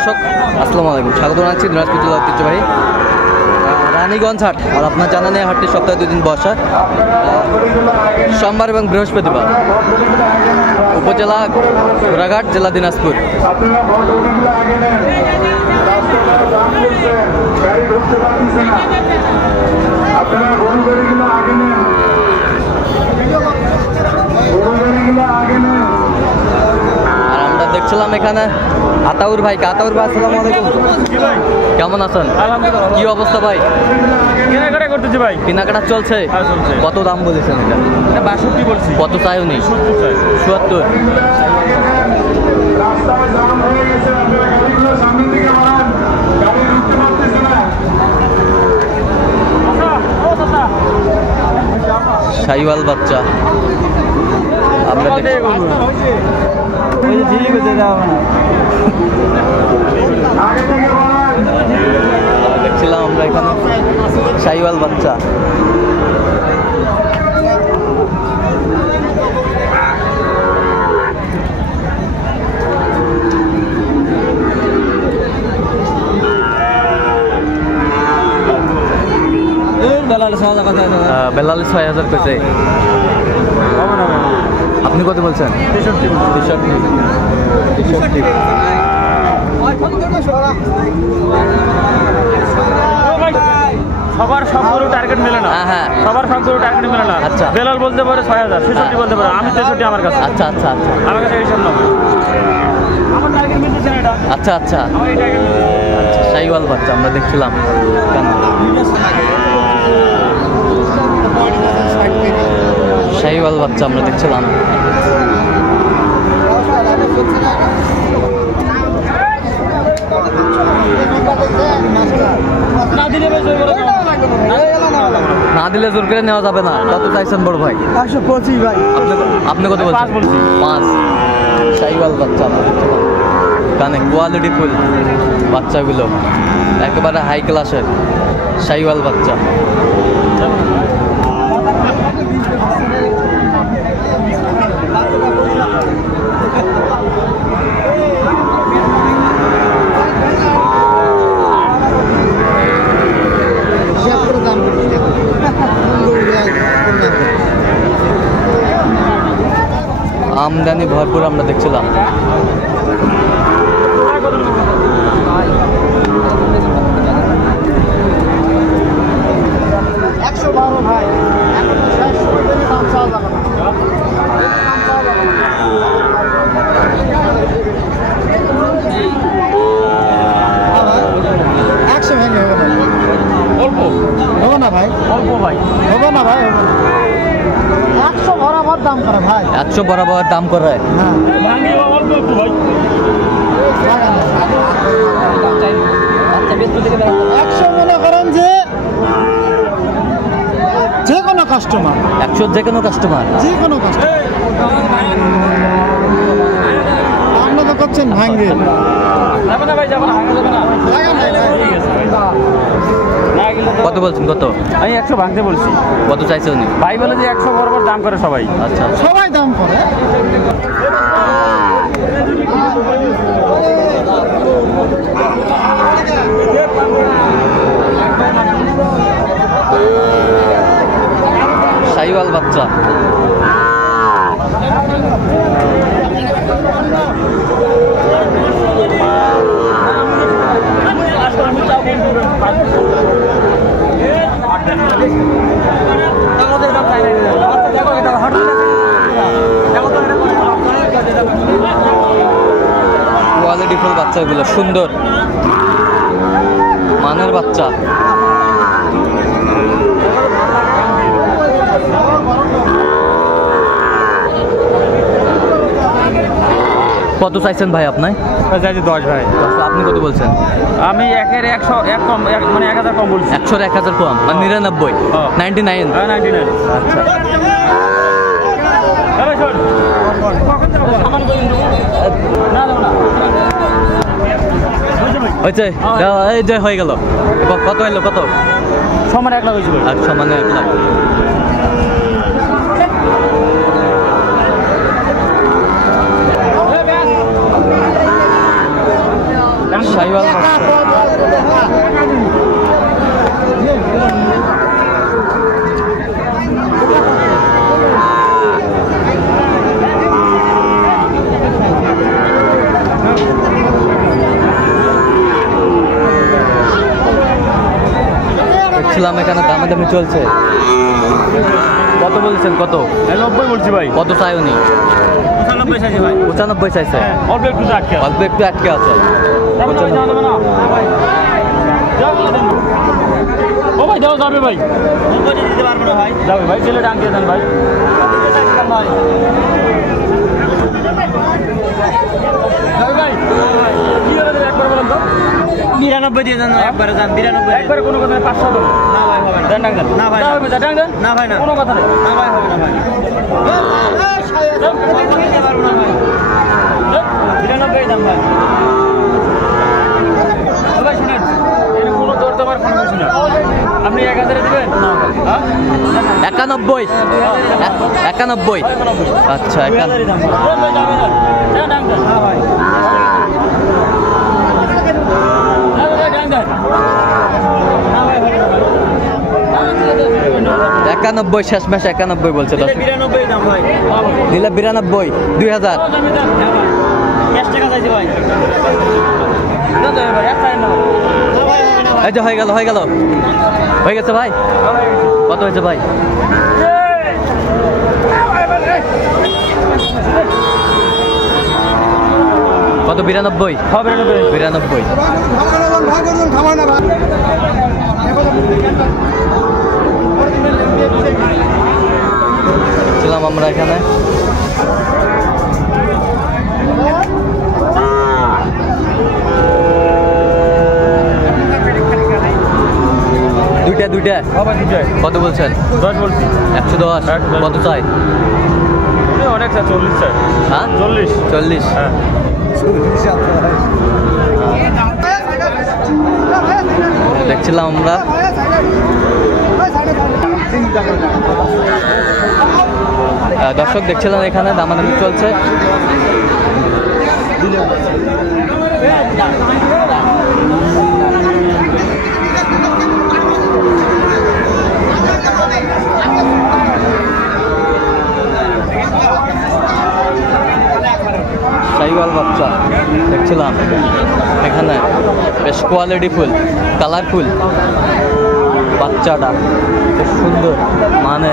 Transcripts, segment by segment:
দর্শক আসসালামু আলাইকুম, স্বাগত জানাচ্ছি দিনাজপুর জেলা ঐতিহ্যবাহী রানীগঞ্জ হাট। আর আপনার জানা নেই হাটটি সপ্তাহে 2 দিন বসা, সোমবার এবং বৃহস্পতিবার। উপজেলা ঘোড়াঘাট, জেলা দিনাজপুর। আর আমরা দেখছিলাম এখানে আতাউর ভাই। আতাউর ভাই আসসালামু আলাইকুম, কেমন আছেন? কি অবস্থা ভাই? কেনাকাটা করতেছি ভাই। কেনাকাটা চলছে? কত দাম বলেছেন এটা? 62 বলছি। কত চাই উনি? 70। শাহিওয়াল বাচ্চা আমরা দেখছিলাম আমরা এখানে শাহিওয়াল বাচ্চা। বেলাল 6000 পেয়েছে। আপনি কত বলছেন? 63। সবার সব গরু টার্গেট মেলে না। হ্যাঁ, সবার সব গরু টার্গেট মেলে না। আচ্ছা, বেলাল বলতে পারে 6000, 66 বলতে পারে, আমি 63 আমার কাছে। আচ্ছা আচ্ছা আচ্ছা, আমার কাছে এইসব না। আমার টার্গেট মিলতেছে না এটা। আচ্ছা আচ্ছা আমার এই টার্গেট আচ্ছা, শাহিওয়াল বাচ্চা আমরা দেখছিলাম। শাহিওয়াল বাচ্চা আমরা দেখছিলাম। না দিলে জোর করে নেওয়া যাবে না। কত চাইছেন বড় ভাই? 125 ভাই। আপনি কত বলছেন? 5। শাহিওয়াল বাচ্চা আমরা দেখছিলাম। কানে কোয়ালিটি ফুল বাচ্চাগুলো, একেবারে হাই ক্লাসের শাহিওয়াল বাচ্চা। আমদানি ভরপুর আমরা দেখছিলাম। একশো বরাবর দাম করে। 100 মনে করেন যে কোনো কাস্টমার, 100 যে কোনো কাস্টমার, যে কোনো কাস্টমার। আপনি তো করছেন ভাঙ্গে যাবে না ভাই, যাবে না, যাবে না। কত বলছেন? কত? আমি 100 ভাঙতে বলছি। কত চাইছে উনি? ভাই বলে যে 100 বরাবর দাম করে সবাই। আচ্ছা, সবাই দাম করে। শাহিওয়াল বাচ্চা। কোয়ালিটি ফুল বাচ্চাগুলো, সুন্দর মানের বাচ্চা। কত চাইছেন ভাই আপনি? 10 ভাই। আপনি কত বলছেন? আমি 100 কম, মানে 1000 কম বলছি। 100 1000 কম, মানে 99। 99। আচ্ছা, হয়েছে, এই যে হয়ে গেল। কত এলো? কত? সমান 1 লাখ হয়েছিল। আচ্ছা, মানে 1 লাখ। শাহিওয়াল দেখছিলাম এখানে দামাদামি চলছে। কত বলছেন? কত? 90 বলছি ভাই। কত চাই উনি? 95 চাইছে ভাই। 95 চাইছে। অল্প একটু আটকে আছে। অল্প একটু আটকে আছে। ও ভাই যাও যাবে ভাই। দিতে পারবো না ভাই। যাবে ভাই, ছেলে ডাক দিয়ে দেন ভাই। ভাই কি হলো একবার বলেন তো? 92 দিয়ে দেন একবারে যান। 92 একবারে কোনো কথা নেই। 500 দেন। না ভাই হবে না। দেন ডাক দেন। না ভাই হবে না। ডাক দেন। না ভাই না। কোনো কথা নেই। না ভাই হবে না ভাই। দিতে পারবো না ভাই। 92 দাম ভাই। ভাই শুনেন, এর কোনো দর দাবার কোনো কিছু না। আপনি 1000 এ দিবেন? না ভাই। হ্যাঁ 91 91 আচ্ছা 2000 দাম ভাই। যাবে না। যা ডাক দেন। না ভাই। না ভাই ডাক দেন। না ভাই হবে না ভাই। 91 শেষ মাস 91 বলছে। 92 দাম ভাই। দিলে 92 2000। হ্যাঁ ভাই। 10 টাকা চাইছি ভাই। দাও দাও ভাই, এক টাইম না ভাই। না ভাই হবে না ভাই। এই যে হয়ে গেল হয়ে গেছে ভাই। কত হয়েছে ভাই? কত? 92 হবে না ভাই। 92 ছিলাম আমরা এখানে। দুইটা হবে দুটাই। কত বলছেন? 10 বলছি। 110 কত চাই? অনেক স্যার 40 স্যার। হ্যাঁ 40 হ্যাঁ দেখছিলাম আমরা। দর্শক দেখছিলাম এখানে দামাদামি চলছে। শাহিওয়াল বাচ্চা দেখছিলাম এখানে, বেশ কোয়ালিটিফুল, কালারফুল বাচ্চাটা, খুব সুন্দর মানে।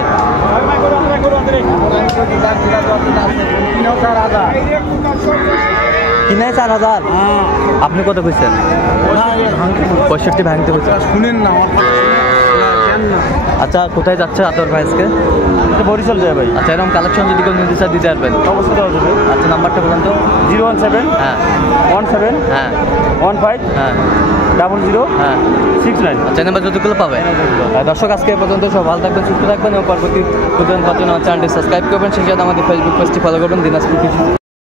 কিনে 4000। আপনি কত খুঁজছেন? 65 ভাঙতে খুঁজছেন। শুনেন না আচ্ছা কোথায় যাচ্ছে আতর ভাইসকে? বরিশাল যায় ভাই। আচ্ছা এরকম কালেকশন যদি কেউ নিতে চায় দিতে পারবেন? অবশ্যই দেওয়া যাবে। আচ্ছা নাম্বারটা বলেন তো। 017 হ্যাঁ 17 হ্যাঁ 15 হ্যাঁ 00 হ্যাঁ 69। আচ্ছা নাম্বার যতগুলো পাবে। দর্শক আজকে এ পর্যন্ত, সব ভালো থাকবেন, সুস্থ থাকবেন এবং পরবর্তী প্রতিদিন পাওয়ার জন্য চ্যানেলটি সাবস্ক্রাইব করবেন। সেই সাথে আমাদের ফেসবুক পেজটি ফলো করবেন দিনাজপুর কৃষি।